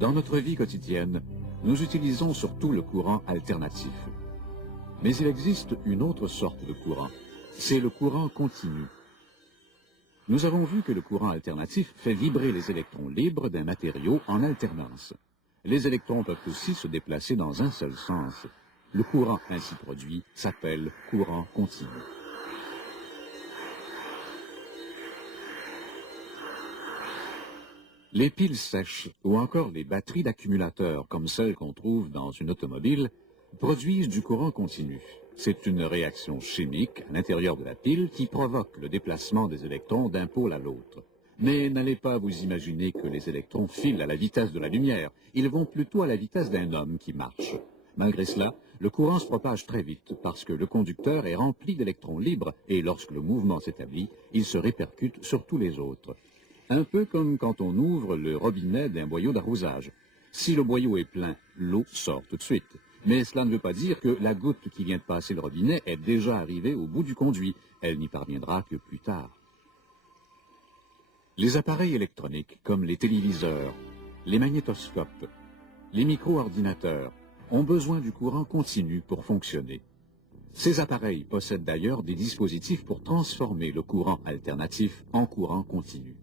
Dans notre vie quotidienne, nous utilisons surtout le courant alternatif. Mais il existe une autre sorte de courant, c'est le courant continu. Nous avons vu que le courant alternatif fait vibrer les électrons libres d'un matériau en alternance. Les électrons peuvent aussi se déplacer dans un seul sens. Le courant ainsi produit s'appelle courant continu. Les piles sèches ou encore les batteries d'accumulateurs comme celles qu'on trouve dans une automobile produisent du courant continu. C'est une réaction chimique à l'intérieur de la pile qui provoque le déplacement des électrons d'un pôle à l'autre. Mais n'allez pas vous imaginer que les électrons filent à la vitesse de la lumière. Ils vont plutôt à la vitesse d'un homme qui marche. Malgré cela, le courant se propage très vite parce que le conducteur est rempli d'électrons libres et lorsque le mouvement s'établit, il se répercute sur tous les autres. Un peu comme quand on ouvre le robinet d'un boyau d'arrosage. Si le boyau est plein, l'eau sort tout de suite. Mais cela ne veut pas dire que la goutte qui vient de passer le robinet est déjà arrivée au bout du conduit. Elle n'y parviendra que plus tard. Les appareils électroniques, comme les téléviseurs, les magnétoscopes, les micro-ordinateurs, ont besoin du courant continu pour fonctionner. Ces appareils possèdent d'ailleurs des dispositifs pour transformer le courant alternatif en courant continu.